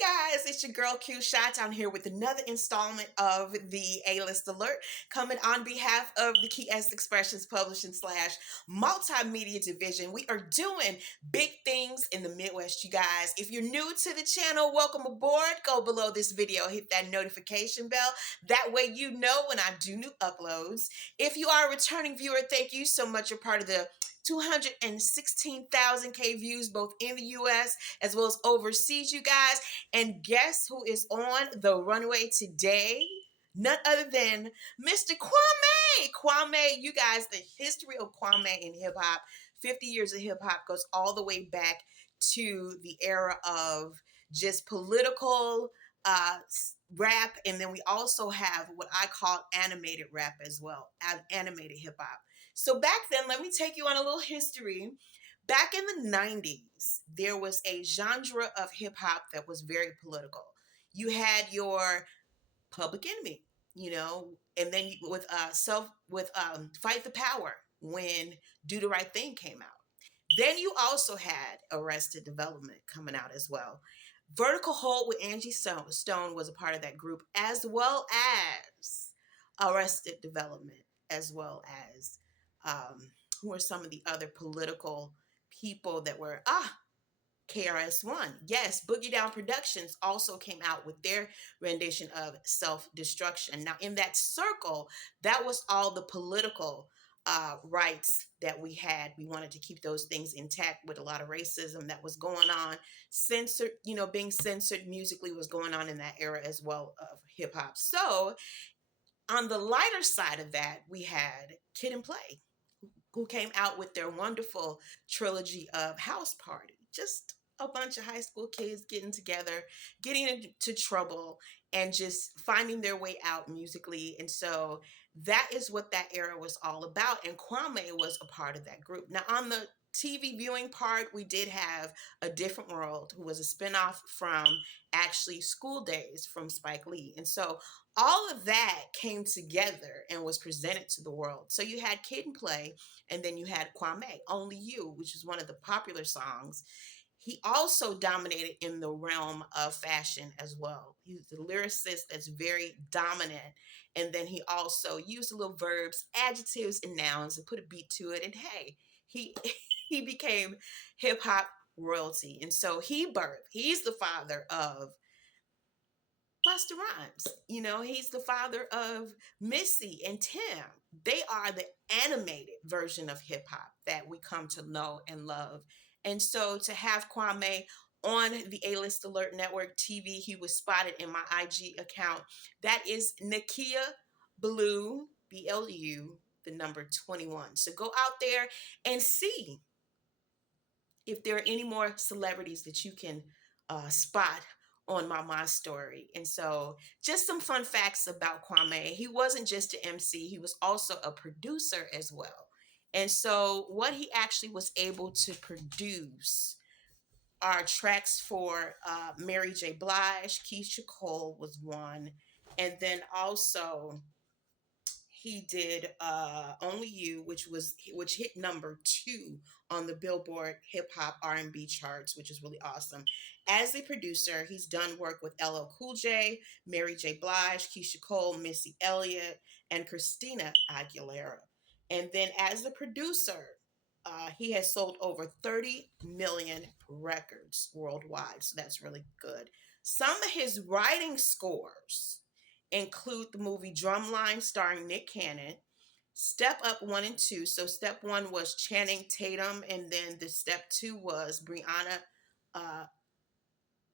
Guys, it's your girl Q Shots. I'm here with another installment of the A-List Alert, coming on behalf of the Key Est Expressions Publishing slash Multimedia Division. We are doing big things in the Midwest, you guys. If you're new to the channel, welcome aboard. Go below this video, hit that notification bell. That way you know when I do new uploads. If you are a returning viewer, thank you so much. You're part of the 216,000 views both in the US as well as overseas, you guys. And guess who is on the runway today? None other than Mr. Kwame. Kwame, you guys, the history of Kwame in hip hop, 50 years of hip hop goes all the way back to the era of just political rap. And then we also have what I call animated rap as well, animated hip hop. So back then, let me take you on a little history. Back in the 90s, there was a genre of hip hop that was very political. You had your Public Enemy, and then with Fight the Power when Do the Right Thing came out. Then you also had Arrested Development coming out as well. Vertical Hold with Angie Stone was a part of that group, as well as Arrested Development, as well as who are some of the other political people that were KRS-One. Yes, Boogie Down Productions also came out with their rendition of Self-Destruction. Now, in that circle, that was all the political rights that we had. We wanted to keep those things intact with a lot of racism that was going on. Censored, being censored musically was going on in that era as well of hip hop. So, on the lighter side of that, we had Kid and Play, who came out with their wonderful trilogy of House Party. Just a bunch of high school kids getting together, getting into trouble, and just finding their way out musically. And so that is what that era was all about. And Kwame was a part of that group. Now, on the TV viewing part, we did have A Different World, who was a spinoff from actually School Days from Spike Lee. And so all of that came together and was presented to the world. So you had Kid and Play, and then you had Kwame, Only You, which is one of the popular songs. He also dominated in the realm of fashion as well. He's the lyricist that's very dominant. And then he also used little verbs, adjectives, and nouns and put a beat to it. And hey, he he became hip hop royalty. And so he's the father of Busta Rhymes. He's the father of Missy and Tim. They are the animated version of hip hop that we come to know and love. And so to have Kwame on the A-List Alert Network TV, he was spotted in my IG account. That is Nakia Blue, BLU, the number 21. So go out there and see if there are any more celebrities that you can spot on my story. And so just some fun facts about Kwame. He wasn't just an MC, he was also a producer as well. And so what he actually was able to produce are tracks for Mary J. Blige, Keisha Cole was one, and then also he did Only You, which hit number 2 on the Billboard Hip Hop R&B charts, which is really awesome. As a producer, he's done work with LL Cool J, Mary J. Blige, Keisha Cole, Missy Elliott, and Christina Aguilera. And then as a producer, he has sold over 30 million records worldwide. So that's really good. Some of his writing scores include the movie Drumline starring Nick Cannon, Step Up 1 and 2. So Step 1 was Channing Tatum, and then the Step 2 was Brianna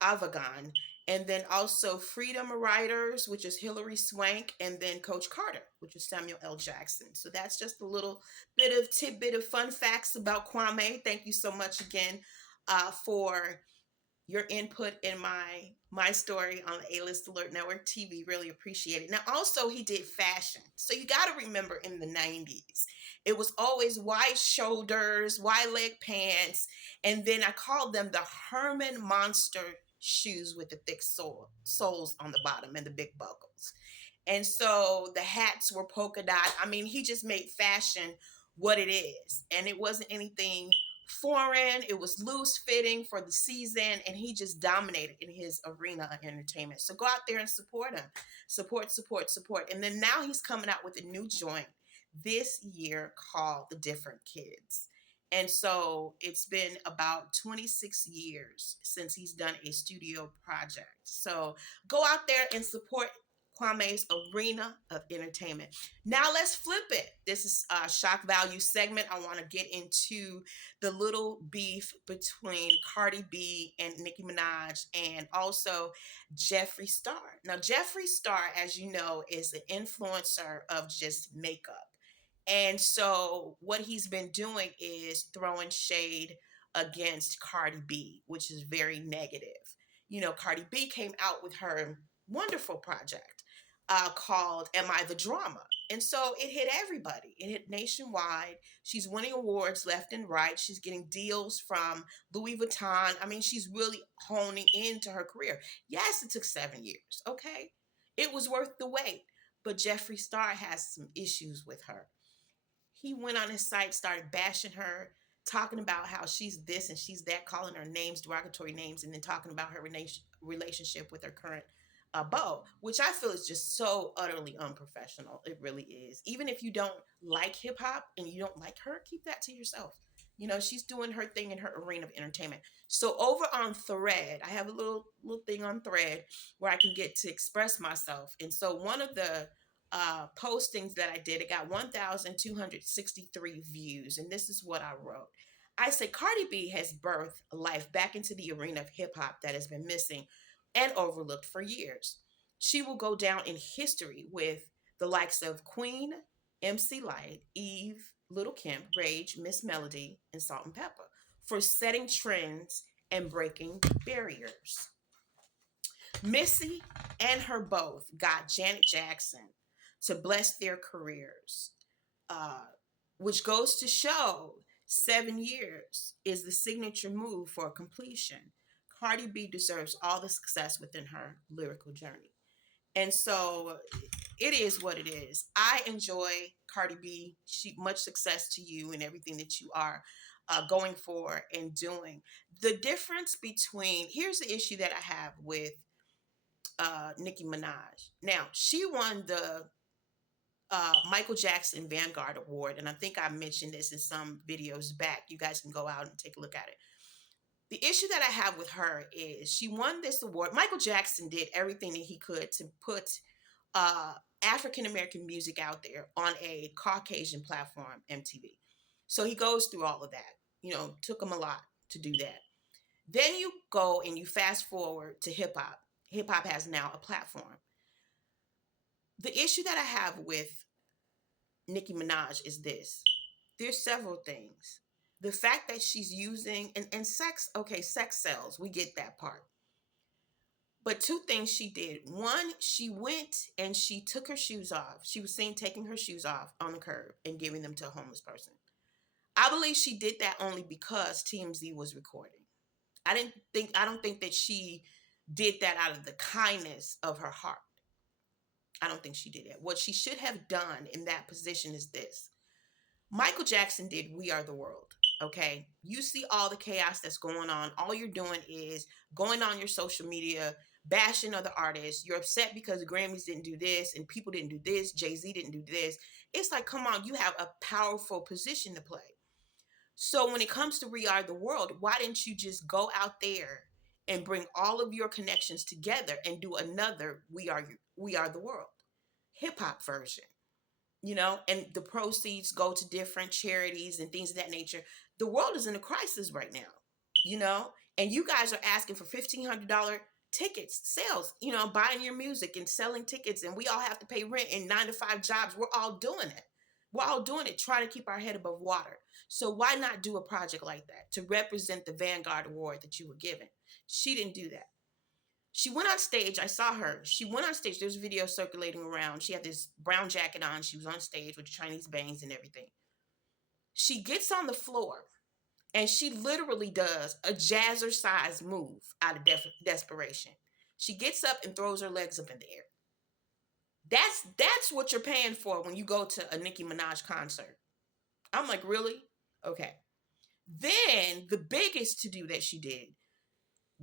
Avagon. And then also Freedom Riders, which is Hilary Swank, and then Coach Carter, which is Samuel L. Jackson. So that's just a little tidbit of fun facts about Kwame. Thank you so much again for your input in my story on the A-List Alert Network TV. Really appreciate it. Now, also, he did fashion. So you got to remember in the 90s, it was always wide shoulders, wide leg pants, and then I called them the Herman Monster shoes with the thick soles on the bottom and the big buckles. And so the hats were polka dot. I mean, he just made fashion what it is. And it wasn't anything foreign, it was loose fitting for the season, and he just dominated in his arena of entertainment. So go out there and support him. Support, support, support. And then now he's coming out with a new joint this year called The Different Kids. And so it's been about 26 years since he's done a studio project. So go out there and support Kwame's arena of entertainment. Now let's flip it. This is a shock value segment. I want to get into the little beef between Cardi B and Nicki Minaj, and also Jeffree Star. Now, Jeffree Star, as you know, is an influencer of just makeup. And so what he's been doing is throwing shade against Cardi B, which is very negative. You know, Cardi B came out with her wonderful project called Am I the Drama? And so it hit everybody. It hit nationwide. She's winning awards left and right. She's getting deals from Louis Vuitton. I mean, she's really honing into her career. Yes, it took 7 years. Okay. It was worth the wait. But Jeffree Star has some issues with her. He went on his site, started bashing her, talking about how she's this and she's that, calling her names, derogatory names, and then talking about her relationship with her current beau, which I feel is just so utterly unprofessional. It really is. Even if you don't like hip hop and you don't like her, keep that to yourself. You know, she's doing her thing in her arena of entertainment. So over on Thread, I have a little thing on Thread where I can get to express myself. And so one of the postings that I did, it got 1,263 views. And this is what I wrote. I said, Cardi B has birthed life back into the arena of hip hop that has been missing and overlooked for years. She will go down in history with the likes of Queen, MC Light, Eve, Little Kim, Rage, Miss Melody, and Salt and Pepper for setting trends and breaking barriers. Missy and her both got Janet Jackson to bless their careers, uh, which goes to show 7 years is the signature move for completion. Cardi B deserves all the success within her lyrical journey. And so it is what it is. I enjoy Cardi B. Much success to you and everything that you are going for and doing. The difference between, here's the issue that I have with Nicki Minaj. Now, she won the Michael Jackson Vanguard Award, and I think I mentioned this in some videos back. You guys can go out and take a look at it. The issue that I have with her is she won this award. Michael Jackson did everything that he could to put African American music out there on a Caucasian platform, MTV. So he goes through all of that. You know, took him a lot to do that. Then you go and you fast forward to hip hop. Hip hop has now a platform. The issue that I have with Nicki Minaj is this. There's several things. The fact that she's using, and sex, okay, sex sells. We get that part. But two things she did. One, she went and she took her shoes off. She was seen taking her shoes off on the curb and giving them to a homeless person. I believe she did that only because TMZ was recording. I don't think that she did that out of the kindness of her heart. I don't think she did that. What she should have done in that position is this. Michael Jackson did We Are the World. Okay. You see all the chaos that's going on. All you're doing is going on your social media, bashing other artists. You're upset because the Grammys didn't do this and people didn't do this. Jay-Z didn't do this. It's like, come on, you have a powerful position to play. So when it comes to We Are the World, why didn't you just go out there and bring all of your connections together and do another We Are the World hip hop version? You know, and the proceeds go to different charities and things of that nature. The world is in a crisis right now, you know, and you guys are asking for $1,500 tickets, sales, you know, buying your music and selling tickets, and we all have to pay rent and 9-to-5 jobs. We're all doing it. We're all doing it, trying to keep our head above water. So why not do a project like that to represent the Vanguard Award that you were given? She didn't do that. She went on stage. I saw her. She went on stage. There's a video circulating around. She had this brown jacket on. She was on stage with Chinese bangs and everything. She gets on the floor and she literally does a jazzercise move out of desperation. She gets up and throws her legs up in the air. That's what you're paying for when you go to a Nicki Minaj concert. I'm like, really? Okay. Then the biggest to do that she did,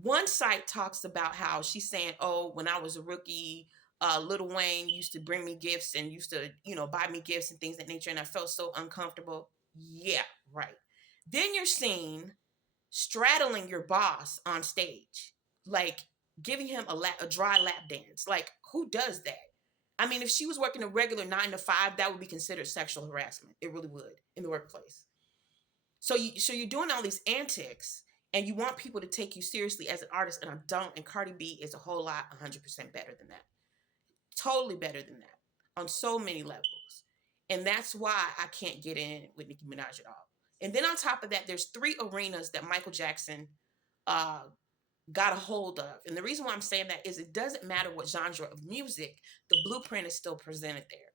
one site talks about how she's saying, oh, when I was a rookie, Lil Wayne used to bring me gifts and used to, buy me gifts and things of that nature, and I felt so uncomfortable. Yeah, right. Then you're seen straddling your boss on stage, like giving him a dry lap dance. Like, who does that? I mean, if she was working a regular 9 to 5, that would be considered sexual harassment. It really would in the workplace. So you're doing all these antics, and you want people to take you seriously as an artist, and I don't. And Cardi B is a whole lot, 100% better than that. Totally better than that on so many levels. And that's why I can't get in with Nicki Minaj at all. And then on top of that, there's 3 arenas that Michael Jackson uh, got a hold of. And the reason why I'm saying that is it doesn't matter what genre of music, the blueprint is still presented there.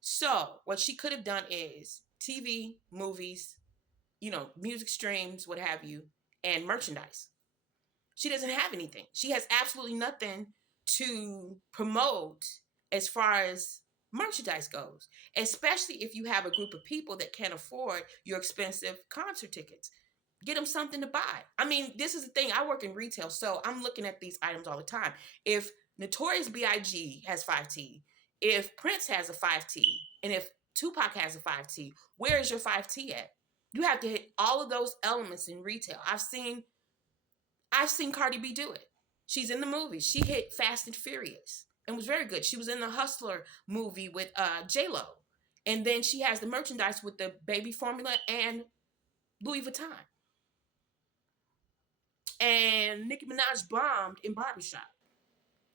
So what she could have done is TV, movies, music streams, what have you, and merchandise. She doesn't have anything. She has absolutely nothing to promote as far as merchandise goes, especially if you have a group of people that can't afford your expensive concert tickets. Get them something to buy. I mean, this is the thing. I work in retail, so I'm looking at these items all the time. If Notorious B.I.G. has 5T, if Prince has a 5T, and if Tupac has a 5T, where is your 5T at? You have to hit all of those elements in retail. I've seen Cardi B do it. She's in the movie. She hit Fast and Furious and was very good. She was in the Hustler movie with J-Lo. And then she has the merchandise with the baby formula and Louis Vuitton. And Nicki Minaj bombed in Barbershop.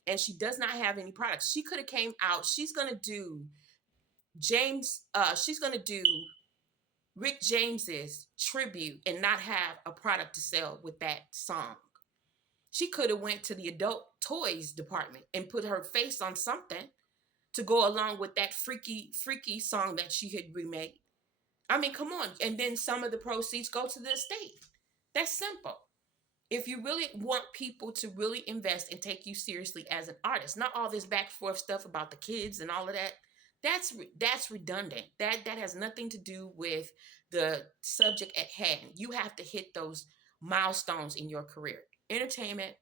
And she does not have any products. She could have came out. She's going to do Rick James's tribute and not have a product to sell with that song. She could have went to the adult toys department and put her face on something to go along with that freaky song that she had remade. I mean, come on. And then some of the proceeds go to the estate. That's simple. If you really want people to really invest and take you seriously as an artist, not all this back and forth stuff about the kids and all of that, that's redundant. That has nothing to do with the subject at hand. You have to hit those milestones in your career. Entertainment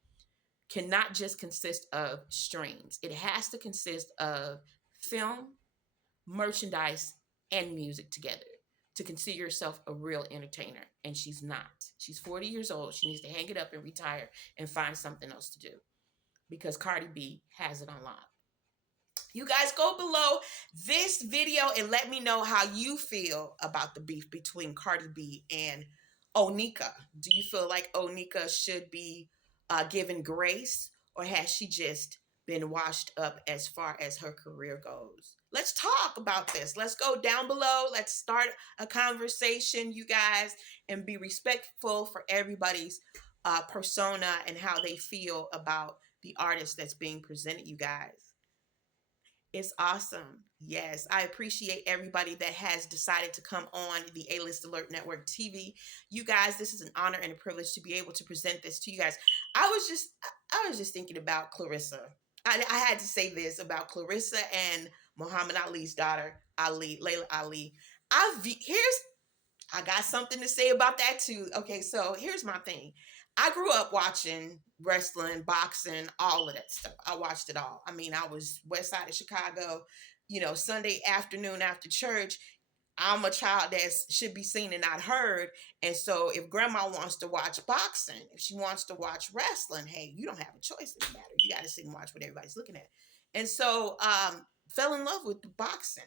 cannot just consist of streams. It has to consist of film, merchandise, and music together to consider yourself a real entertainer. And she's not. She's 40 years old. She needs to hang it up and retire and find something else to do because Cardi B has it on lock. You guys go below this video and let me know how you feel about the beef between Cardi B and Onika. Do you feel like Onika should be given grace, or has she just been washed up as far as her career goes? Let's talk about this. Let's go down below. Let's start a conversation, you guys, and be respectful for everybody's persona and how they feel about the artist that's being presented, you guys. It's awesome. Yes, I appreciate everybody that has decided to come on the A-List Alert Network TV. You guys, this is an honor and a privilege to be able to present this to you guys. I was just thinking about Clarissa. I had to say this about Clarissa and Muhammad Ali's daughter, Layla Ali. I got something to say about that too. Okay, so here's my thing. I grew up watching wrestling, boxing, all of that stuff. I watched it all. I mean, I was west side of Chicago, Sunday afternoon after church. I'm a child that should be seen and not heard. And so if grandma wants to watch boxing, if she wants to watch wrestling, hey, you don't have a choice in the matter. You got to sit and watch what everybody's looking at. And so fell in love with the boxing,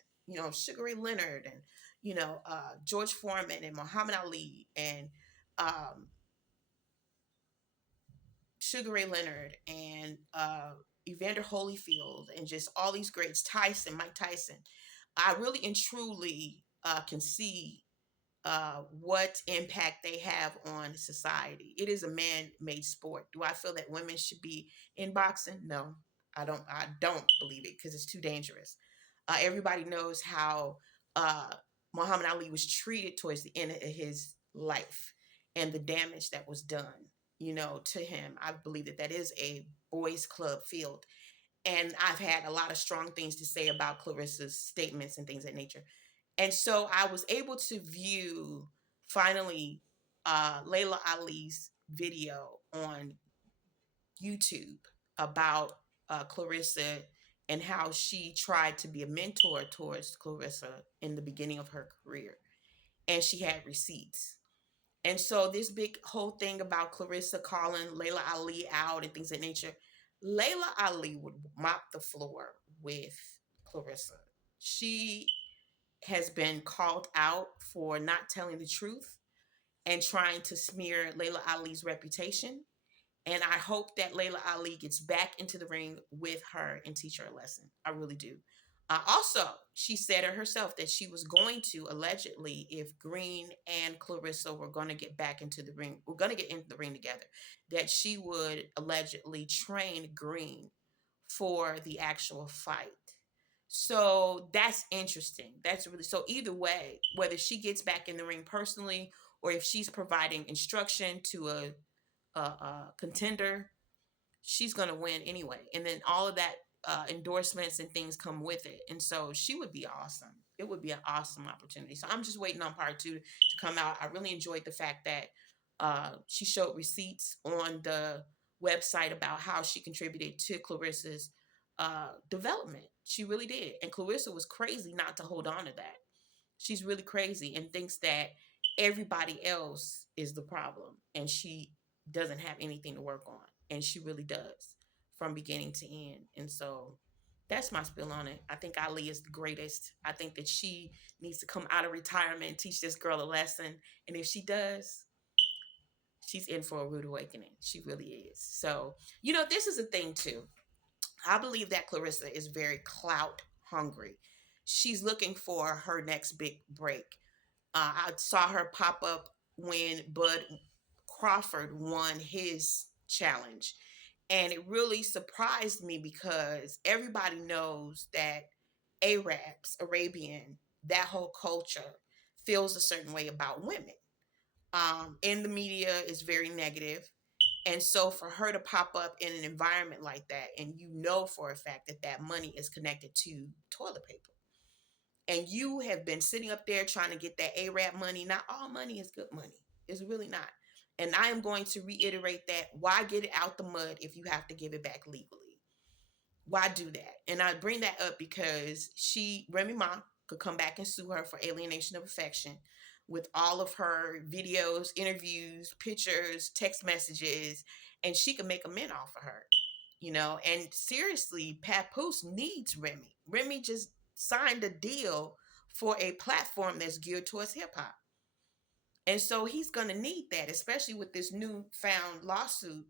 Sugar Ray Leonard and, George Foreman and Muhammad Ali and Sugar Ray Leonard and Evander Holyfield and just all these greats, Mike Tyson. I really and truly can see what impact they have on society. It is a man-made sport. Do I feel that women should be in boxing? No, I don't. I don't believe it because it's too dangerous. Everybody knows how Muhammad Ali was treated towards the end of his life and the damage that was done, to him. I believe that is a boys' club field. And I've had a lot of strong things to say about Clarissa's statements and things of that nature. And so I was able to view, finally, Layla Ali's video on YouTube about Clarissa and how she tried to be a mentor towards Clarissa in the beginning of her career. And she had receipts. And so this big whole thing about Clarissa calling Layla Ali out and things of that nature, Layla Ali would mop the floor with Clarissa. She has been called out for not telling the truth and trying to smear Layla Ali's reputation. And I hope that Layla Ali gets back into the ring with her and teach her a lesson. I really do. Also, she said it herself that she was going to allegedly, if Green and Clarissa were going to get back into the ring, we're going to get into the ring together, that she would allegedly train Green for the actual fight. So that's interesting. That's really so. Either way, whether she gets back in the ring personally or if she's providing instruction to a contender, she's going to win anyway. And then all of that endorsements and things come with it. And so she would be awesome. It would be an awesome opportunity. So I'm just waiting on part 2 to come out. I really enjoyed the fact that she showed receipts on the website about how she contributed to Clarissa's development. She really did. And Clarissa was crazy not to hold on to that. She's really crazy and thinks that everybody else is the problem and she doesn't have anything to work on. And she really does from beginning to end. And so that's my spill on it. I think Ali is the greatest. I think that she needs to come out of retirement and teach this girl a lesson. And if she does, she's in for a rude awakening. She really is. So, this is a thing too. I believe that Clarissa is very clout hungry. She's looking for her next big break. I saw her pop up when Bud Crawford won his challenge. And it really surprised me because everybody knows that Arabs, Arabian, that whole culture feels a certain way about women. In the media is very negative. And so for her to pop up in an environment like that, and for a fact that that money is connected to toilet paper, and you have been sitting up there trying to get that Arab money. Not all money is good money. It's really not. And I am going to reiterate that. Why get it out the mud if you have to give it back legally? Why do that? And I bring that up because Remy Ma, could come back and sue her for alienation of affection with all of her videos, interviews, pictures, text messages, and she could make a mint off of her. And seriously, Papoose needs Remy. Remy just signed a deal for a platform that's geared towards hip hop. And so he's going to need that, especially with this newfound lawsuit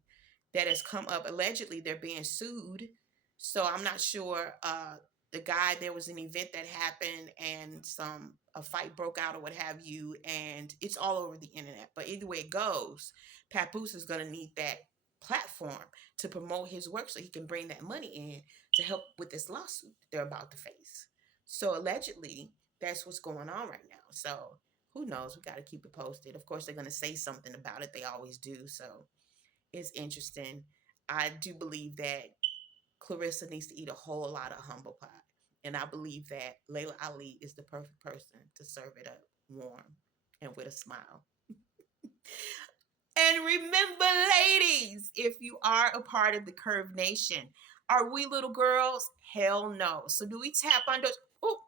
that has come up. Allegedly, they're being sued. So I'm not sure. The guy, there was an event that happened and a fight broke out or what have you. And it's all over the internet. But either way it goes, Papoose is going to need that platform to promote his work so he can bring that money in to help with this lawsuit they're about to face. So allegedly, that's what's going on right now. So who knows? We got to keep it posted. Of course, they're going to say something about it. They always do. So it's interesting. I do believe that Clarissa needs to eat a whole lot of humble pie. And I believe that Layla Ali is the perfect person to serve it up warm and with a smile. And remember, ladies, if you are a part of the Curve Nation, are we little girls? Hell no. So do we tap on those? Oh,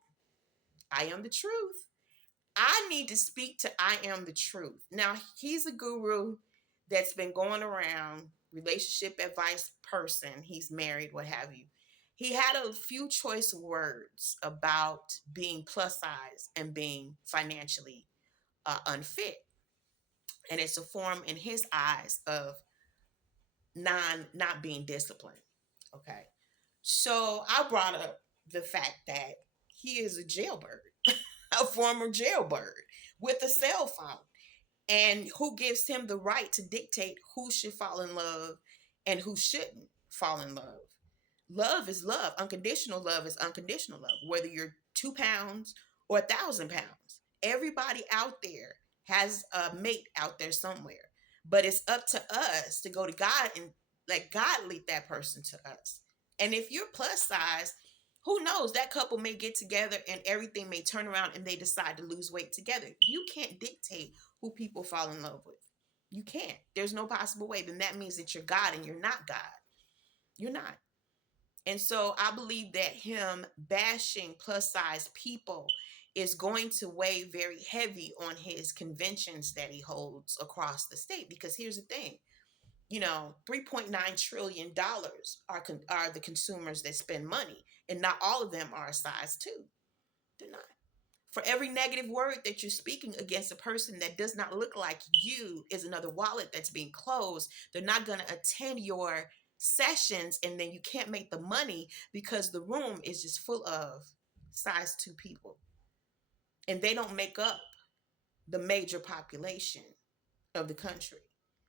I am the truth. I need to speak to I am the truth. Now, he's a guru that's been going around, relationship advice person. He's married, what have you. He had a few choice words about being plus size and being financially unfit. And it's a form in his eyes of not being disciplined. Okay. So I brought up the fact that he is a jailbird, a former jailbird with a cell phone. And who gives him the right to dictate who should fall in love and who shouldn't fall in love? Love is love. Unconditional love is unconditional love. Whether you're 2 pounds or 1,000 pounds, everybody out there has a mate out there somewhere. But it's up to us to go to God and let God lead that person to us. And if you're plus size, who knows? That couple may get together and everything may turn around and they decide to lose weight together. You can't dictate who people fall in love with. You can't. There's no possible way. Then that means that you're God and you're not God. You're not. And so I believe that him bashing plus size people is going to weigh very heavy on his conventions that he holds across the state. Because here's the thing, $3.9 trillion are the consumers that spend money, and not all of them are a size two. They're not. For every negative word that you're speaking against a person that does not look like you is another wallet that's being closed. They're not going to attend your sessions, and then you can't make the money because the room is just full of size two people. And they don't make up the major population of the country.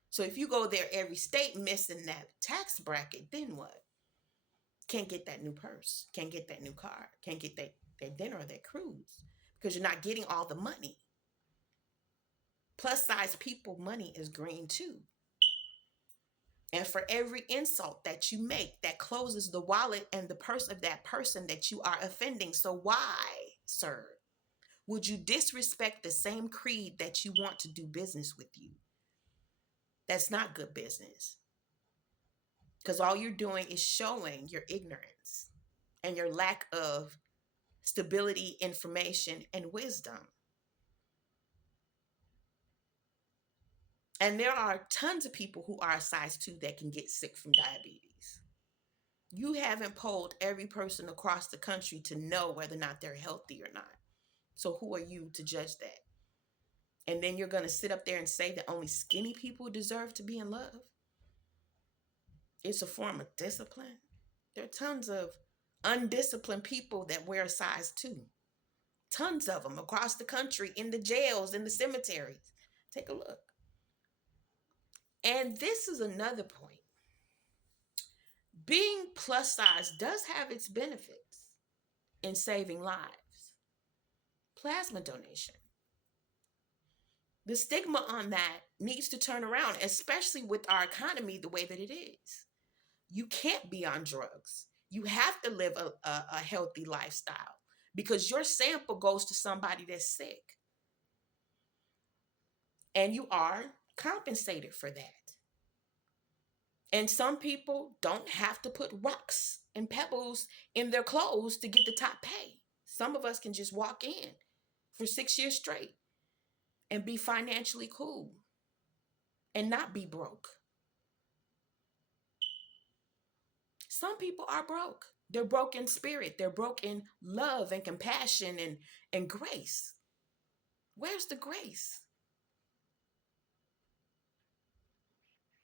So if you go there every state missing that tax bracket, then what? Can't get that new purse, can't get that new car, can't get that dinner or that cruise because you're not getting all the money. Plus size people money is green too. And for every insult that you make, that closes the wallet and the purse of that person that you are offending. So why, sir, would you disrespect the same creed that you want to do business with you? That's not good business. Because all you're doing is showing your ignorance and your lack of stability, information, and wisdom. And there are tons of people who are a size 2 that can get sick from diabetes. You haven't polled every person across the country to know whether or not they're healthy or not. So who are you to judge that? And then you're going to sit up there and say that only skinny people deserve to be in love? It's a form of discipline. There are tons of undisciplined people that wear a size 2. Tons of them across the country, in the jails, in the cemeteries. Take a look. And this is another point. Being plus size does have its benefits in saving lives. Plasma donation. The stigma on that needs to turn around, especially with our economy the way that it is. You can't be on drugs. You have to live a healthy lifestyle because your sample goes to somebody that's sick. And you are compensated for that. And some people don't have to put rocks and pebbles in their clothes to get the top pay. Some of us can just walk in for 6 years straight and be financially cool and not be broke. Some people are broke. They're broke in spirit. They're broke in love and compassion and grace. Where's the grace?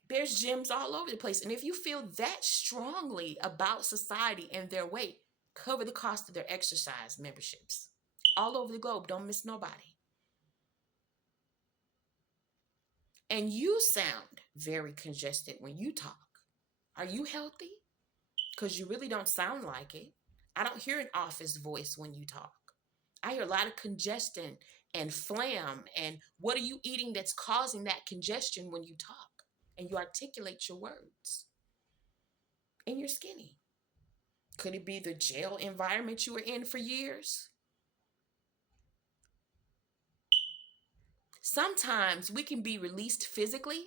There's gyms all over the place. And if you feel that strongly about society and their weight, cover the cost of their exercise memberships. All over the globe. Don't miss nobody. And you sound very congested when you talk. Are you healthy? Because you really don't sound like it. I don't hear an office voice when you talk. I hear a lot of congestion and phlegm. And what are you eating that's causing that congestion when you talk and you articulate your words? And you're skinny. Could it be the jail environment you were in for years? Sometimes we can be released physically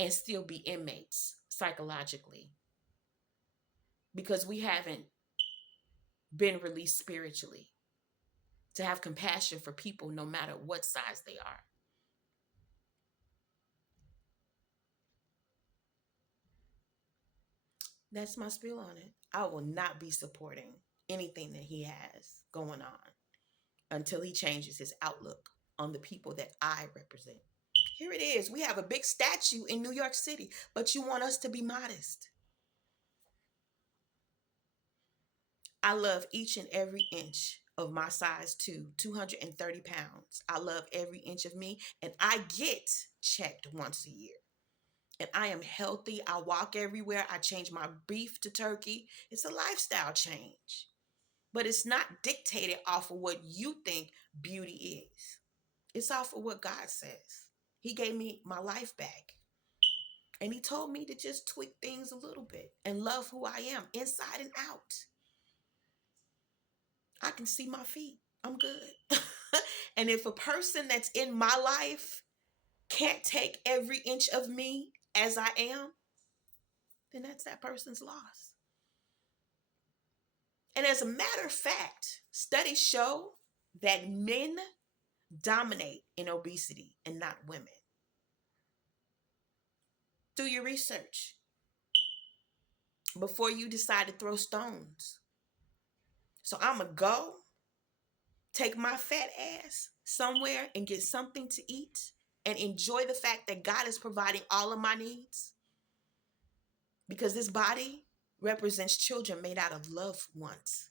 and still be inmates psychologically because we haven't been released spiritually to have compassion for people no matter what size they are. That's my spiel on it. I will not be supporting anything that he has going on until he changes his outlook on the people that I represent. Here it is. We have a big statue in New York City, but you want us to be modest. I love each and every inch of my size 2, 230 pounds. I love every inch of me, and I get checked once a year. And I am healthy. I walk everywhere. I change my beef to turkey. It's a lifestyle change. But it's not dictated off of what you think beauty is. It's off of what God says. He gave me my life back. And he told me to just tweak things a little bit and love who I am inside and out. I can see my feet. I'm good. And if a person that's in my life can't take every inch of me as I am, then that's that person's loss. And as a matter of fact, studies show that men dominate in obesity and not women. Do your research before you decide to throw stones. So I'm going to go take my fat ass somewhere and get something to eat and enjoy the fact that God is providing all of my needs. Because this body represents children made out of loved ones.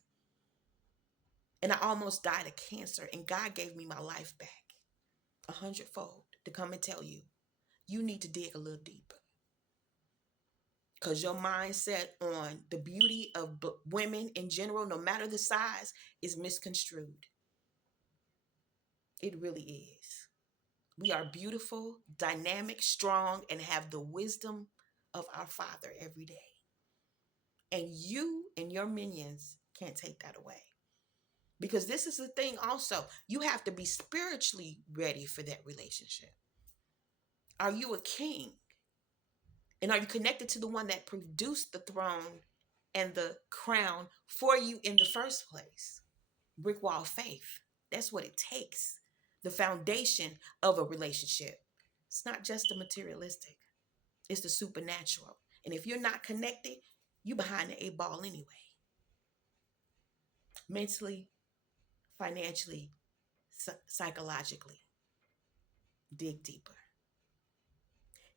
And I almost died of cancer, and God gave me my life back 100-fold to come and tell you, you need to dig a little deeper. Because your mindset on the beauty of women in general, no matter the size, is misconstrued. It really is. We are beautiful, dynamic, strong, and have the wisdom of our Father every day. And you and your minions can't take that away. Because this is the thing also, you have to be spiritually ready for that relationship. Are you a king? And are you connected to the one that produced the throne and the crown for you in the first place? Brick wall faith. That's what it takes. The foundation of a relationship. It's not just the materialistic. It's the supernatural. And if you're not connected, you're behind the 8 ball anyway. Mentally, financially, psychologically. Dig deeper.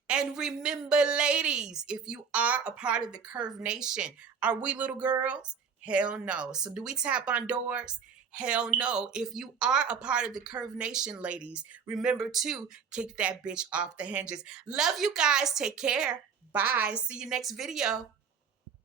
And remember, ladies, if you are a part of the Curve Nation, are we little girls? Hell no. So do we tap on doors? Hell no. If you are a part of the Curve Nation, ladies, remember to kick that bitch off the hinges. Love you guys. Take care. Bye. See you next video.